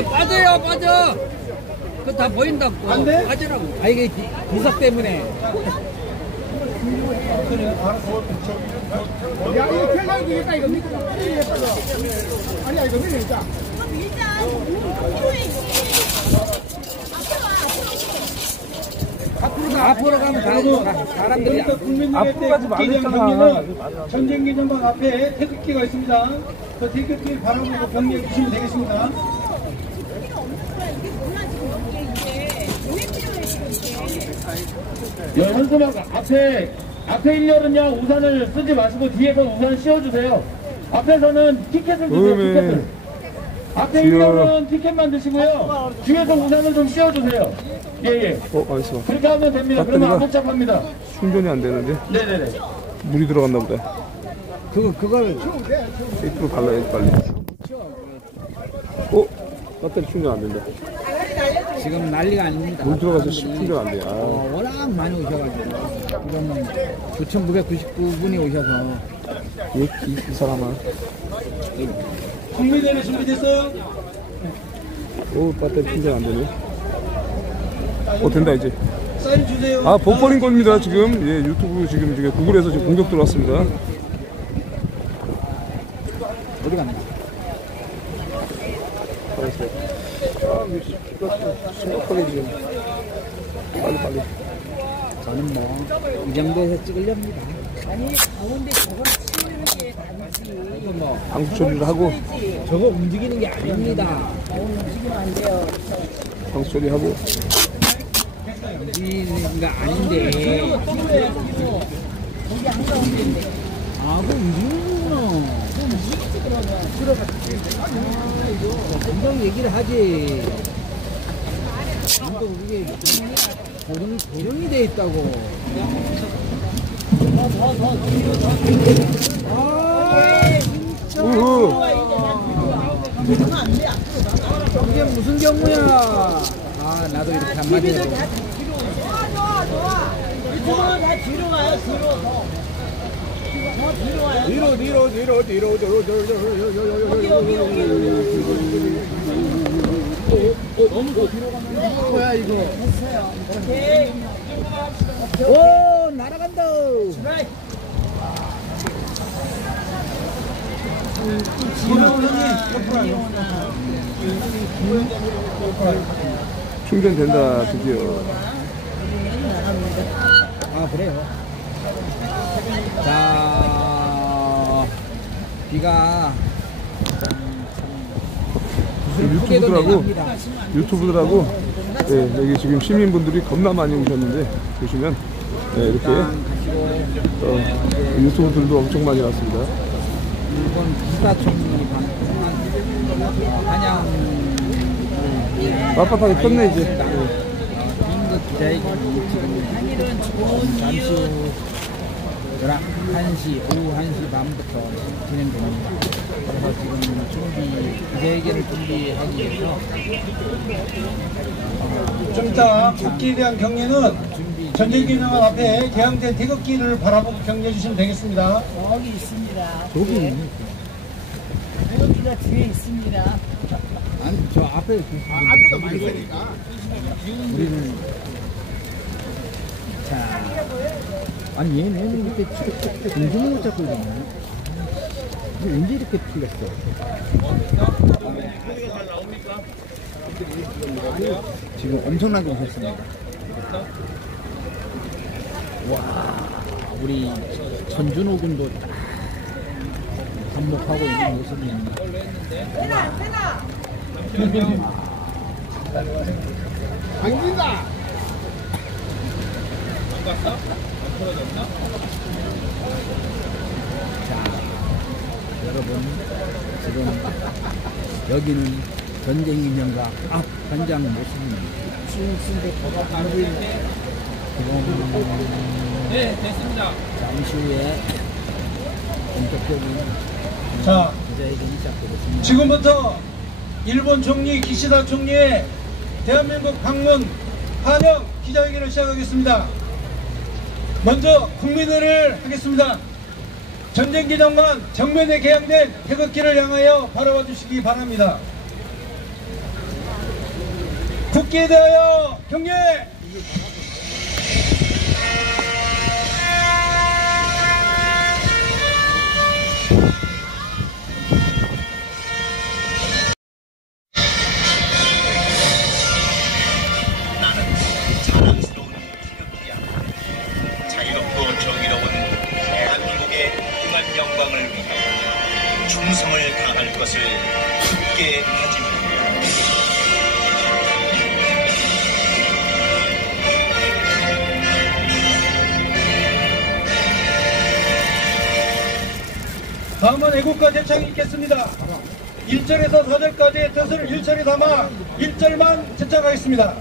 빠져요, 빠져. 그거 다 보인다고. 안 돼? 빠지라고. 아, 이게 구석 때문에. 야, 이거 편하게 되겠다, 이거 믿고. 아니야, 이거 믿으니까. 앞으로 가면 다 사람들이 앞으로 가지 말랬잖아. 전쟁기념관 앞에 태극기가 있습니다. 그 태극기를 바라보고 경례해 주시면 되겠습니다. 현수막 앞에 있는 우산을 쓰지 마시고 뒤에서 우산 씌워주세요. 앞에서는 티켓을 주세요. 티켓을. 앞에 있는 티켓만 드시고요. 뒤에서 우산을 좀 씌워주세요. 예예. 알겠어. 그렇게 하면 됩니다. 그러면 안 복잡합니다. 충전이 안 되는데. 네네네. 물이 들어갔나 보다. 그걸 1% 발라야지 빨리. 배터리 충전 안 된다. 지금 난리가 아닙니다. 물 들어가서 충전 안 돼. 워낙 많이 오셔가지고. 그러면 9,999분이 오셔서. 이 사람아. 국민대회 준비됐어요? 배터리 충전 안 되네. 된다 이제. 사인 주세요. 복버린 겁니다 지금. 예, 유튜브 지금 구글에서 지금 공격 들어왔습니다. 어디 갔나? 알았어요. 심각하게 지금. 빨리. 저는 뭐, 이 정도에서 찍으렵니다. 아니, 가운데 저걸 치우는 게 아니지. 이거 뭐, 방수 처리를 하고, 저거 움직이는 게 아닙니다. 움직이면 안 돼요. 방수 처리하고. 움직이는 게 아닌데. 거기 한가운데인데. 그 움직이는구나. 금방 얘기를 하지. 또 그게 고정이 돼 있다고. 이게 무슨 경우야? 나도 이렇게 한마디 해도. 좋아. 이쪽으로 다 뒤로 가요, 뒤로 더. 뒤로 와요. 너무 더 뒤로 가면 뭐야 이거? 됐어요. 오케이. 오 날아간다. 충전된다 드디어. 그래요. 자, 비가 유튜브들하고 네, 여기 지금 시민분들이 겁나 많이 오셨는데 보시면 이렇게 유튜브들도 엄청 많이 왔습니다. 일본 기사총리 한양 빳빳하게 폈네 이제. 긴급 기자회견이 지금 잠시 후 1시, 오후 1시 반부터 진행됩니다. 그래서 지금 기자회견을 준비하기 위해서 좀 이따 국기에 대한 경례는 전쟁기념관 앞에 개항된 태극기를 바라보고 경례해 주시면 되겠습니다. 여기 있습니다. 여기 태극기가 뒤에 있습니다. 아니 저 앞에 앞에도 많이 되니까 우리는 자 아니 얘는 이렇게 공중을 잡고 있네. 언제 이렇게 풀렸어? 지금 엄청나게 오셨습니다. 와 우리 전준호 군도 딱 한몫하고 있는 모습입니다. 안긴다. 안 갔어? 안 풀어졌나? 자, 여러분 지금 여기는 전쟁기념관 앞 현장 모습입니다. 네, 됐습니다. 잠시 후에 본격적인 자, 기자회견이 시작되겠습니다. 지금부터 일본 총리 기시다 총리의 대한민국 방문 환영 기자회견을 시작하겠습니다. 먼저 국민회를 하겠습니다. 전쟁기념관 정면에 개양된 태극기를 향하여 바라봐 주시기 바랍니다. 태극기에 대하여 경례! 자랑스러운 태극기야. 자유롭고 정의로운 대한민국의 흥한 영광을 위해 충성을 다할 것을 굳게 다짐한다. 다음은 애국가 대창이 있겠습니다. 1절에서 4절까지의 뜻을 일절에 담아 1절만 제작하겠습니다.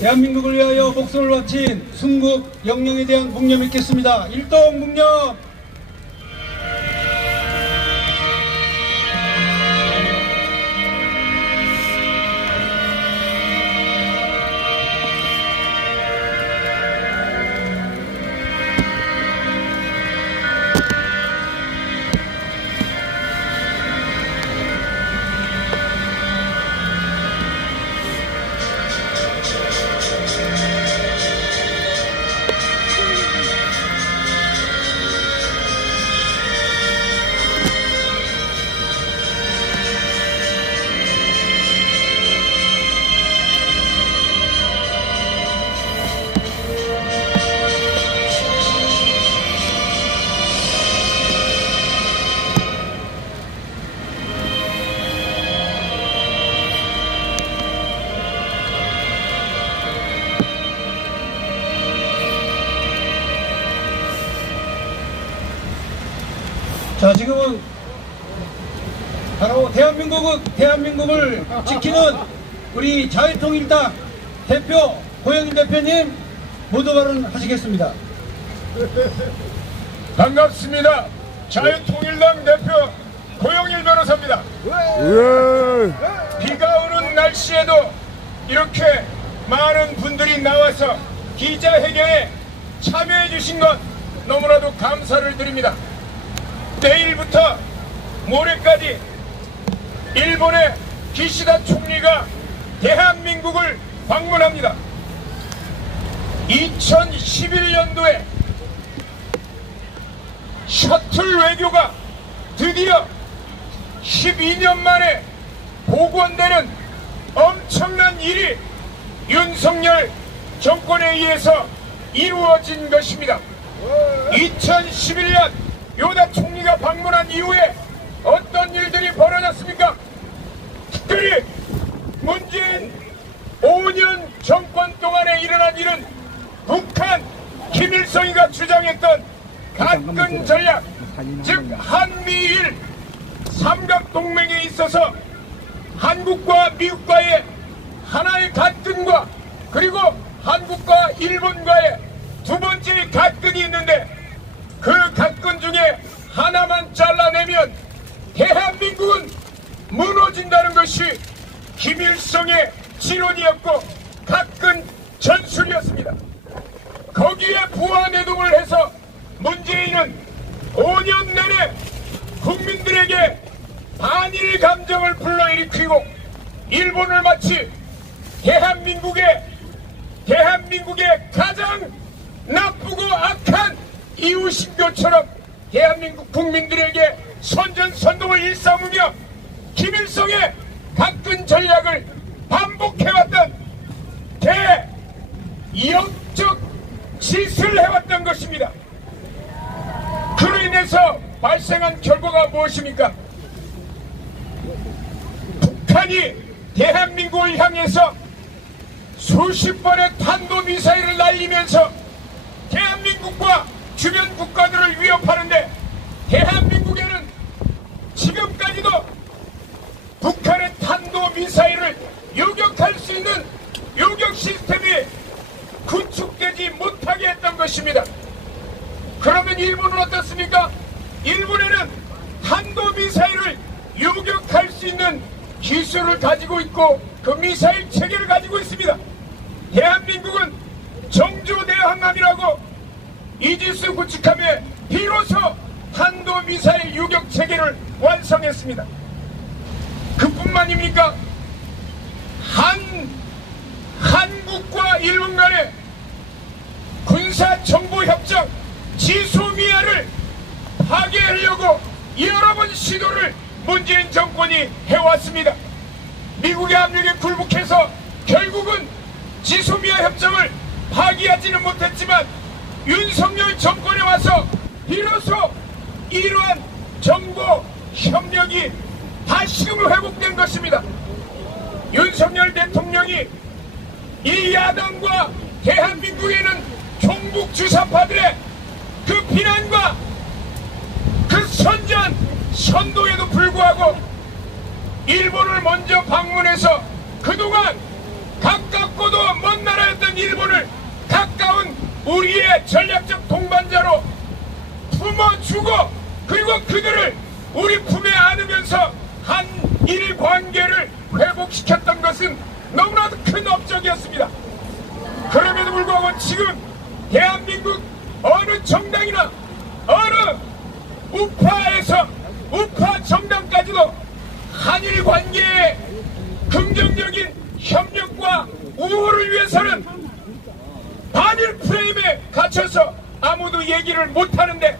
대한민국을 위하여 목숨을 바친 순국 영령에 대한 묵념 읽겠습니다. 일동 묵념. 자, 지금은 바로 대한민국을 지키는 우리 자유통일당 대표 고영일 대표님 모두 발언하시겠습니다. 반갑습니다. 자유통일당 대표 고영일 변호사입니다. 비가 오는 날씨에도 이렇게 많은 분들이 나와서 기자회견에 참여해 주신 것 너무나도 감사를 드립니다. 내일부터 모레까지 일본의 기시다 총리가 대한민국을 방문합니다. 2011년도에 셔틀 외교가 드디어 12년 만에 복원되는 엄청난 일이 윤석열 정권에 의해서 이루어진 것입니다. 2011년 요다 총리가 방문한 이후에 어떤 일들이 벌어졌습니까? 특별히 문재인 5년 정권 동안에 일어난 일은 북한 김일성이가 주장했던 가끔 전략, 즉 한미일 삼각동맹에 있어서 한국과 미국과의 하나의 갈등과 그리고 한국과 일본과의 두 번째 갈등이 있는데 그 갈등 중에 하나만 잘라내면 대한민국은 무너진다는 것이 김일성의 진언이었고 갈등 전술이었습니다. 거기에 부하내동을 해서 문재인은 5년 내내 국민들에게 반일 감정을 불러일으키고 일본을 마치 대한민국의 가장 나쁘고 악한 이웃신교처럼 대한민국 국민들에게 선전선동을 일삼으며 김일성의 가끈 전략을 반복해왔던 대역적 짓을 해왔던 것입니다. 그로 인해서 발생한 결과가 무엇입니까? 북한이 대한민국을 향해서 수십 번의 탄도미사일을 날리면서 대한민국과 주변 국가들을 위협하는데, 대한민국에는 지금까지도 북한의 탄도미사일을 요격할 수 있는 요격 시스템이 구축되지 못하게 했던 것입니다. 그러면 일본은 어떻습니까? 일본에는 탄도미사일을 요격할 수 있는 기술을 가지고 있고 그 미사일 체계를 가지고 있습니다. 대한민국은 정조대항함이라고 이지스 구축함에 비로소 탄도미사일 요격 체계를 완성했습니다. 그뿐만입니까? 한국과 일본 간의 군사정보협정 지소미아를 파괴하려고 여러 번 시도를 문재인 정권이 해왔습니다. 미국의 압력에 굴복해서 결국은 지소미아 협정을 파기하지는 못했지만 윤석열 정권에 와서 비로소 이러한 정보 협력이 다시금 회복된 것입니다. 윤석열 대통령이 이 야당과 대한민국에는 종북 주사파들의 그 비난과 그 선도에도 불구하고 일본을 먼저 방문해서 그동안 가깝고도 먼 나라였던 일본을 가까운 우리의 전략적 동반자로 품어주고, 그리고 그들을 우리 품에 안으면서 한일 관계를 회복시켰던 것은 너무나도 큰 업적이었습니다. 그럼에도 불구하고 지금 대한민국 어느 정당이나 어느 우파 정당까지도 한일 관계의 긍정적인 협력과 우호를 위해서는 반일 프레임에 갇혀서 아무도 얘기를 못하는데,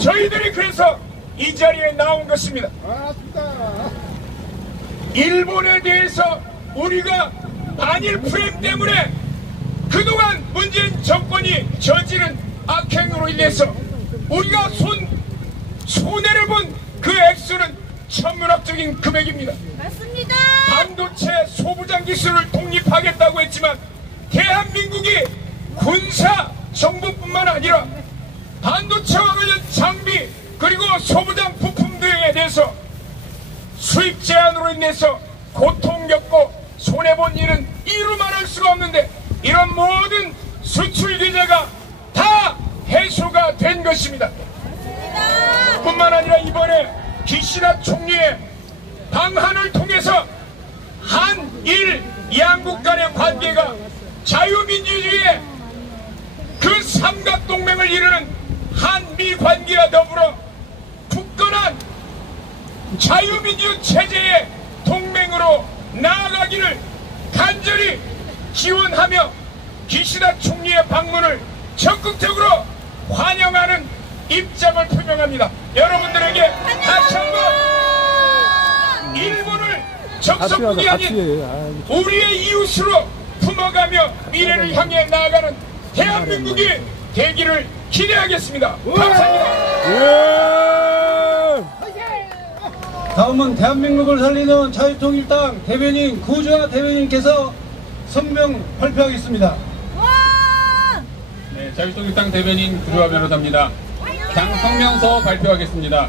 저희들이 그래서 이 자리에 나온 것입니다. 일본에 대해서 우리가 반일 프레임 때문에 그동안 문재인 정권이 저지른 악행으로 인해서 우리가 손해를 본 그 액수는 천문학적인 금액입니다. 맞습니다. 반도체 소부장 기술을 독립하겠다고 했지만 대한민국이 군사 정보뿐만 아니라 반도체와 관련 장비 그리고 소부장 부품 등에 대해서 수입 제한으로 인해서 고통 겪고 손해본 일은 이루 말할 수가 없는데, 이런 모든 수출 규제가 다 해소가 된 것입니다. 뿐만 아니라 이번에 기시다 총리의 방한을 통해서 한일 양국 간의 관계가 자유민주주의의 그 삼각동맹을 이루는 한미 관계와 더불어 굳건한 자유민주 체제의 동맹으로 나아가기를 간절히 기원하며 기시다 총리의 방문을 적극적으로 환영하는 입장을 표명합니다. 여러분들에게 다시 한번 일본을 적성국이 아닌 우리의 이웃으로 품어가며 미래를 향해 나아가는 대한민국이 되기를 기대하겠습니다. 감사합니다. 다음은 대한민국을 살리는 자유통일당 대변인 구주아 대변인께서 성명 발표하겠습니다. 네, 자유통일당 대변인 구주아 변호사입니다. 당 성명서 발표하겠습니다.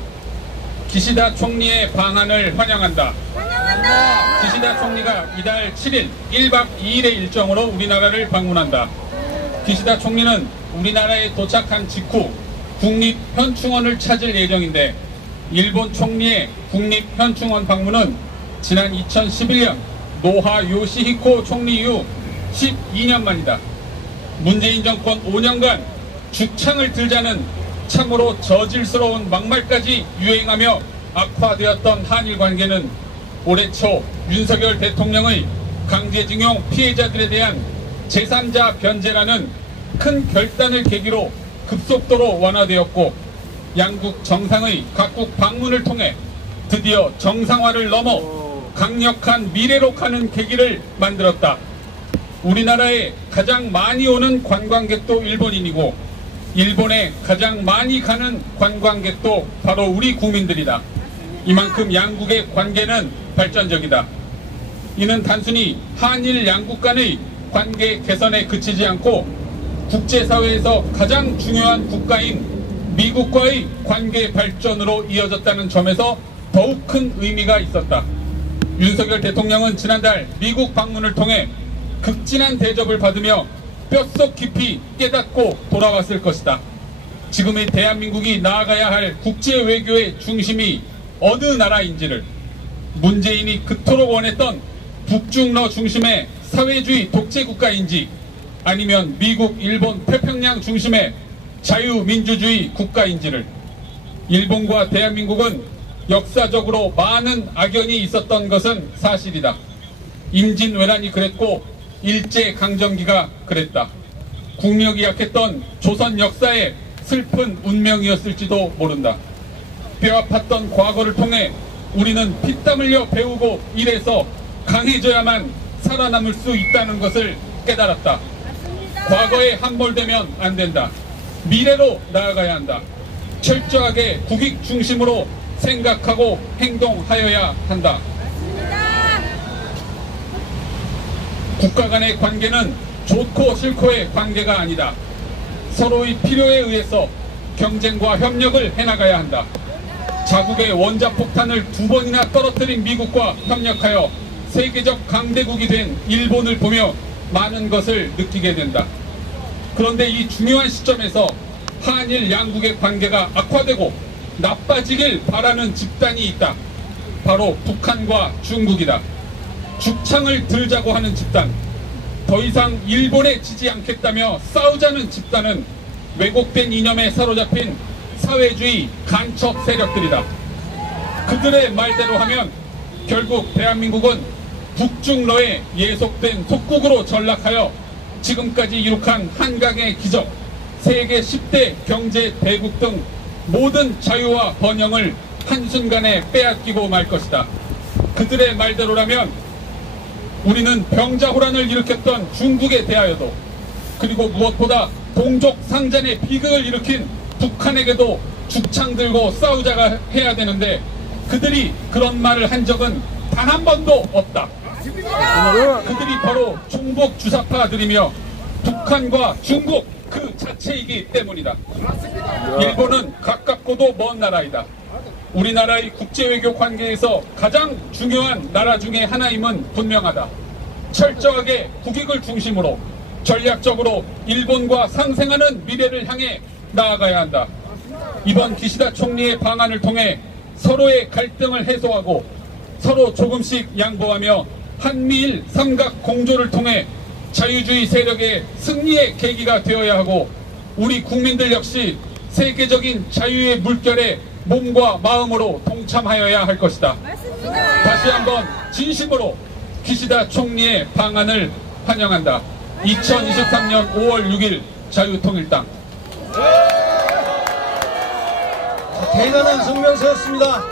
기시다 총리의 방한을 환영한다. 기시다 총리가 이달 7일 1박 2일의 일정으로 우리나라를 방문한다. 기시다 총리는 우리나라에 도착한 직후 국립현충원을 찾을 예정인데, 일본 총리의 국립현충원 방문은 지난 2011년 노하 요시히코 총리 이후 12년 만이다. 문재인 정권 5년간 죽창을 들자는 참으로 저질스러운 막말까지 유행하며 악화되었던 한일 관계는 올해 초 윤석열 대통령의 강제징용 피해자들에 대한 제3자 변제라는 큰 결단을 계기로 급속도로 완화되었고 양국 정상의 각국 방문을 통해 드디어 정상화를 넘어 강력한 미래로 가는 계기를 만들었다. 우리나라에 가장 많이 오는 관광객도 일본인이고 일본에 가장 많이 가는 관광객도 바로 우리 국민들이다. 이만큼 양국의 관계는 발전적이다. 이는 단순히 한일 양국 간의 관계 개선에 그치지 않고 국제사회에서 가장 중요한 국가인 미국과의 관계 발전으로 이어졌다는 점에서 더욱 큰 의미가 있었다. 윤석열 대통령은 지난달 미국 방문을 통해 극진한 대접을 받으며 뼛속 깊이 깨닫고 돌아왔을 것이다. 지금의 대한민국이 나아가야 할 국제 외교의 중심이 어느 나라인지를, 문재인이 그토록 원했던 북중러 중심의 사회주의 독재국가인지 아니면 미국, 일본, 태평양 중심의 자유민주주의 국가인지를, 일본과 대한민국은 역사적으로 많은 악연이 있었던 것은 사실이다. 임진왜란이 그랬고 일제강점기가 그랬다. 국력이 약했던 조선 역사의 슬픈 운명이었을지도 모른다. 뼈아팠던 과거를 통해 우리는 피땀 흘려 배우고 일해서 강해져야만 살아남을 수 있다는 것을 깨달았다. 과거에 함몰되면 안 된다. 미래로 나아가야 한다. 철저하게 국익 중심으로 생각하고 행동하여야 한다. 국가 간의 관계는 좋고 싫고의 관계가 아니다. 서로의 필요에 의해서 경쟁과 협력을 해나가야 한다. 자국의 원자폭탄을 2번이나 떨어뜨린 미국과 협력하여 세계적 강대국이 된 일본을 보며 많은 것을 느끼게 된다. 그런데 이 중요한 시점에서 한일 양국의 관계가 악화되고 나빠지길 바라는 집단이 있다. 바로 북한과 중국이다. 죽창을 들자고 하는 집단, 더 이상 일본에 지지 않겠다며 싸우자는 집단은 왜곡된 이념에 사로잡힌 사회주의 간첩 세력들이다. 그들의 말대로 하면 결국 대한민국은 북중러에 예속된 속국으로 전락하여 지금까지 이룩한 한강의 기적, 세계 10대 경제 대국 등 모든 자유와 번영을 한순간에 빼앗기고 말 것이다. 그들의 말대로라면 우리는 병자호란을 일으켰던 중국에 대하여도, 그리고 무엇보다 동족 상잔의 비극을 일으킨 북한에게도 죽창 들고 싸우자가 해야 되는데 그들이 그런 말을 한 적은 단 한 번도 없다. 그들이 바로 종북 주사파들이며 북한과 중국 그 자체이기 때문이다. 일본은 가깝고도 먼 나라이다. 우리나라의 국제외교 관계에서 가장 중요한 나라 중에 하나임은 분명하다. 철저하게 국익을 중심으로 전략적으로 일본과 상생하는 미래를 향해 나아가야 한다. 이번 기시다 총리의 방안을 통해 서로의 갈등을 해소하고 서로 조금씩 양보하며 한미일 삼각 공조를 통해 자유주의 세력의 승리의 계기가 되어야 하고 우리 국민들 역시 세계적인 자유의 물결에 몸과 마음으로 동참하여야 할 것이다. 맞습니다. 다시 한번 진심으로 기시다 총리의 방안을 환영한다. 2023년 5월 6일 자유통일당. 대단한 성명서였습니다.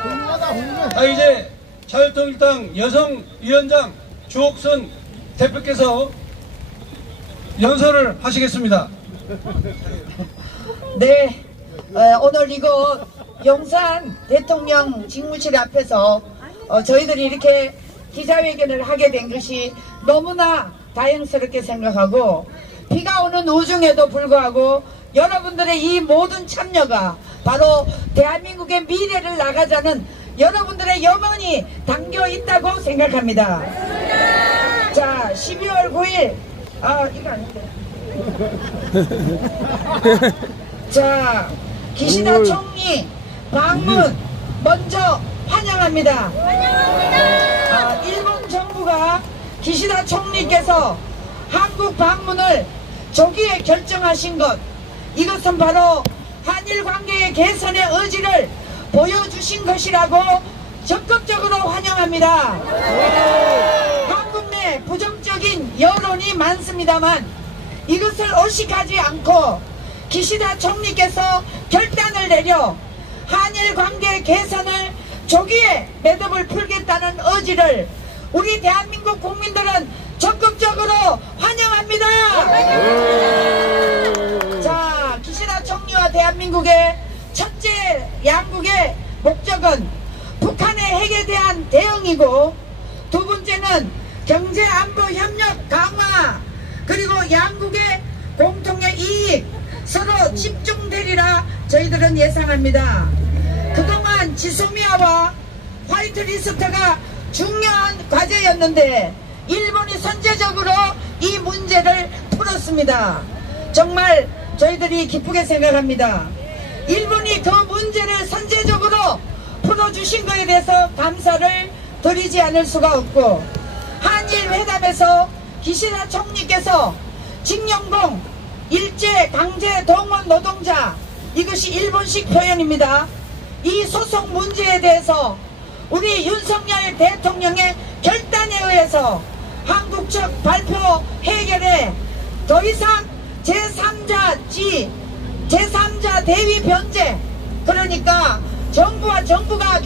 이제 자유통일당 여성위원장 주옥순 대표께서 연설을 하시겠습니다. 네, 오늘 이곳 용산 대통령 직무실 앞에서 저희들이 이렇게 기자회견을 하게 된 것이 너무나 다행스럽게 생각하고, 비가 오는 우중에도 불구하고 여러분들의 이 모든 참여가 바로 대한민국의 미래를 나가자는 여러분들의 염원이 담겨 있다고 생각합니다. 자, 12월 9일 이거 아닌데. 자, 기시다 총리 방문 먼저 환영합니다. 환영합니다. 일본 정부가 기시다 총리께서 한국 방문을 조기에 결정하신 것, 이것은 바로 한일 관계의 개선의 의지를 보여주신 것이라고 적극적으로 환영합니다. 한국 내 부정적인 여론이 많습니다만 이것을 의식하지 않고 기시다 총리께서 결단을 내려 한일 관계 개선을 조기에 매듭을 풀겠다는 의지를 우리 대한민국 국민들은 적극적으로 환영합니다. 자, 기시다 총리와 대한민국의 첫째 양국의 목적은 북한의 핵에 대한 대응이고, 두 번째는 경제 안보 협력 강화, 그리고 양국의 공통의 이익 서로 집중되리라 저희들은 예상합니다. 그동안 지소미아와 화이트리스트가 중요한 과제였는데 일본이 선제적으로 이 문제를 풀었습니다. 정말 저희들이 기쁘게 생각합니다. 일본이 그 문제를 선제적으로 풀어주신 것에 대해서 감사를 드리지 않을 수가 없고, 한일 회담에서 기시다 총리께서 징용공 일제 강제 동원 노동자, 이것이 일본식 표현입니다. 이 소송 문제에 대해서 우리 윤석열 대통령의 결단에 의해서 한국 측 발표 해결에 더 이상 제3자 대위 변제, 그러니까 정부와 정부가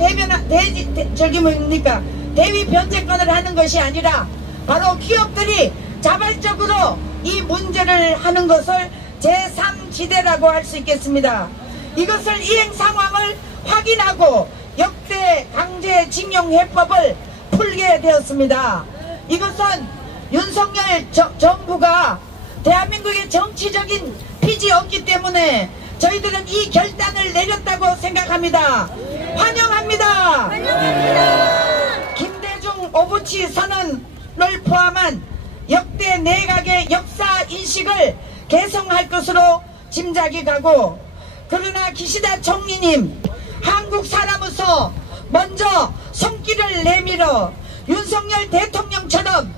대위 변제권을 하는 것이 아니라 바로 기업들이 자발적으로 이 문제를 하는 것을 제3지대라고 할 수 있겠습니다. 이것을 이행 상황을 확인하고 역대 강제징용 해법을 풀게 되었습니다. 이것은 윤석열 정부가 대한민국의 정치적인 빚이 없기 때문에 저희들은 이 결단을 내렸다고 생각합니다. 환영합니다. 김대중 오부치 선언을 포함한 역대 내각의 역사 인식을 개성할 것으로 짐작이 가고, 그러나 기시다 총리님, 한국 사람으로서 먼저 손길을 내밀어 윤석열 대통령처럼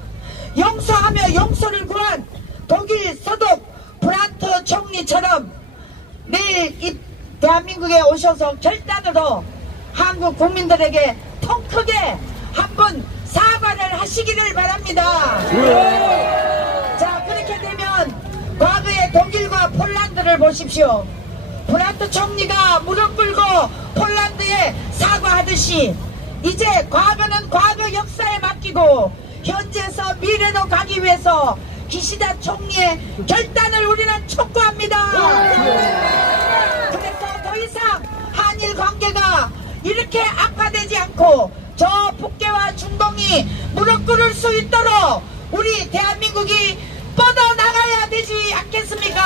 용서하며 용서를 구한 독일 서독 브란트 총리처럼 내일 이 대한민국에 오셔서 결단으로 한국 국민들에게 통 크게 한번 사과를 하시기를 바랍니다. 자, 그렇게 되면 과거의 독일과 폴란드를 보십시오. 브란트 총리가 무릎 꿇고 폴란드에 사과하듯이 이제 과거는 과거 역사에 맡기고 현재에서 미래로 가기 위해서 기시다 총리의 결단을 우리는 촉구합니다. 그래서 더 이상 한일 관계가 이렇게 악화되지 않고 저 북계와 중동이 무릎 꿇을 수 있도록 우리 대한민국이 뻗어나가야 되지 않겠습니까?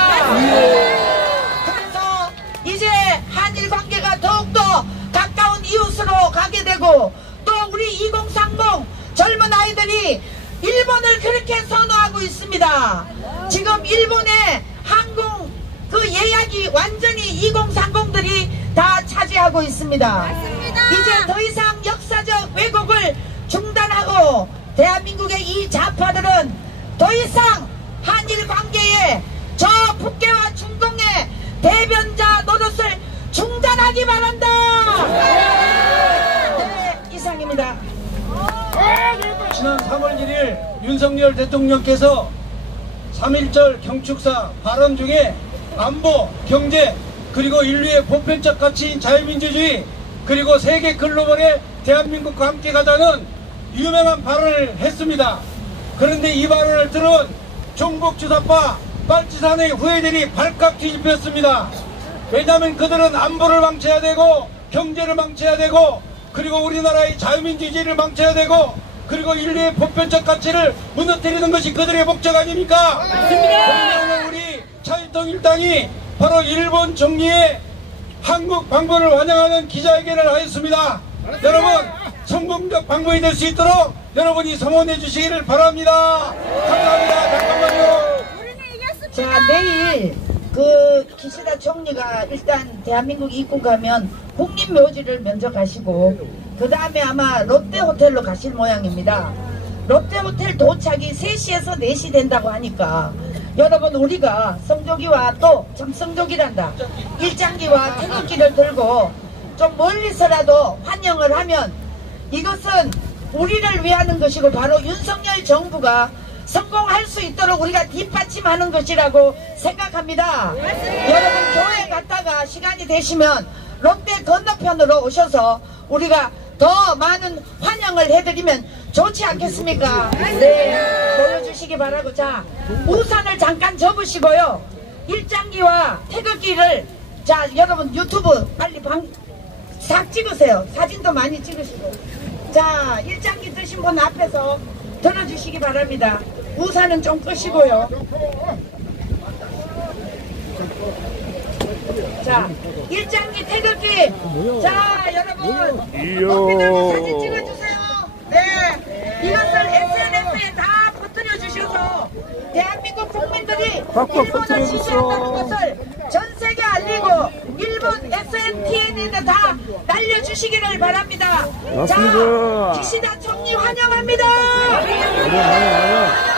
그래서 이제 한일 관계가 더욱더 가까운 이웃으로 가게 되고, 또 우리 2030 젊은 아이들이 일본을 그렇게 선호하고 있습니다. 지금 일본의 항공 그 예약이 완전히 2030들이 다 차지하고 있습니다. 이제 더 이상 역사적 왜곡을 중단하고 대한민국의 이 좌파들은 더 이상 한일 관계에 저 북계와 중동의 대변자 노릇을 중단하기 바란다. 네, 이상입니다. 지난 3월 1일 윤석열 대통령께서 3.1절 경축사 발언 중에 안보, 경제, 그리고 인류의 보편적 가치인 자유민주주의, 그리고 세계 글로벌의 대한민국과 함께 가자는 유명한 발언을 했습니다. 그런데 이 발언을 들은 종북주사파 빨치산의 후예들이 발칵 뒤집혔습니다. 왜냐하면 그들은 안보를 망쳐야 되고 경제를 망쳐야 되고 그리고 우리나라의 자유민주주의를 망쳐야 되고 그리고 인류의 보편적 가치를 무너뜨리는 것이 그들의 목적 아닙니까? 그러면 우리 자유통일당이 바로 일본 총리의 한국 방문을 환영하는 기자회견을 하였습니다. 여러분, 성공적 방문이 될 수 있도록 여러분이 성원해 주시기를 바랍니다. 감사합니다. 잠깐만요. 자, 내일 그 기시다 총리가 일단 대한민국 입국하면 국립묘지를 먼저 가시고 그 다음에 아마 롯데호텔로 가실 모양입니다. 롯데호텔 도착이 3시에서 4시 된다고 하니까 여러분, 우리가 성조기와 또 참 성조기란다 일장기와 태극기를 들고 좀 멀리서라도 환영을 하면 이것은 우리를 위하는 것이고 바로 윤석열 정부가 성공할 수 있도록 우리가 뒷받침하는 것이라고 생각합니다. 여러분 교회 갔다가 시간이 되시면 롯데 건너편으로 오셔서 우리가 더 많은 환영을 해드리면 좋지 않겠습니까? 네, 보여주시기 바라고. 자, 우산을 잠깐 접으시고요. 일장기와 태극기를, 자, 여러분 유튜브 빨리 싹 찍으세요. 사진도 많이 찍으시고. 자, 일장기 드신 분 앞에서 들어주시기 바랍니다. 우산은 좀 끄시고요. 자, 일장기 태극기. 자, 여러분 높이 들고 사진 찍어주세요. 네, 이것을 SNS에 다 퍼뜨려 주셔서 대한민국 국민들이 일본을 지지한다는 것을 전 세계 알리고 일본 SNTN에 다 날려주시기를 바랍니다. 맞습니다. 자, 기시다 총리 환영합니다.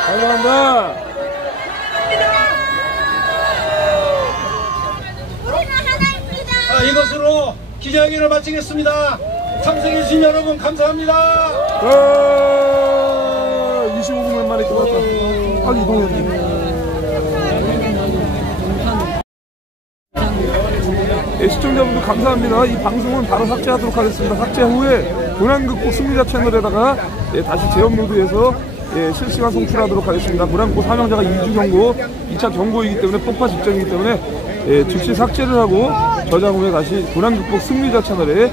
환영합니다. 자, 이것으로 기자회견을 마치겠습니다. 참석해주신 여러분 감사합니다. 25분 만에 끝났다. 빨리 이동해야 돼. 네, 시청자분들 감사합니다. 이 방송은 바로 삭제하도록 하겠습니다. 삭제 후에 고난극복 승리자 채널에다가 다시 재업로드해서 실시간 송출하도록 하겠습니다. 고난극복 사명자가 2주 경고, 2차 경고이기 때문에 폭파 직전이기 때문에 즉시 삭제를 하고 저장 후에 다시 고난극복 승리자 채널에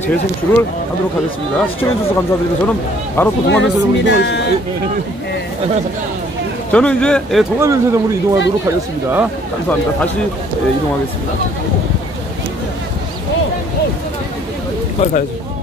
재송출을 하도록 하겠습니다. 시청해주셔서 감사드리고 저는 바로 또 동화면세점으로 이동하겠습니다. 저는 이제 동화면세점으로 이동하도록 하겠습니다. 감사합니다. 다시 이동하겠습니다. 빨리 가야죠.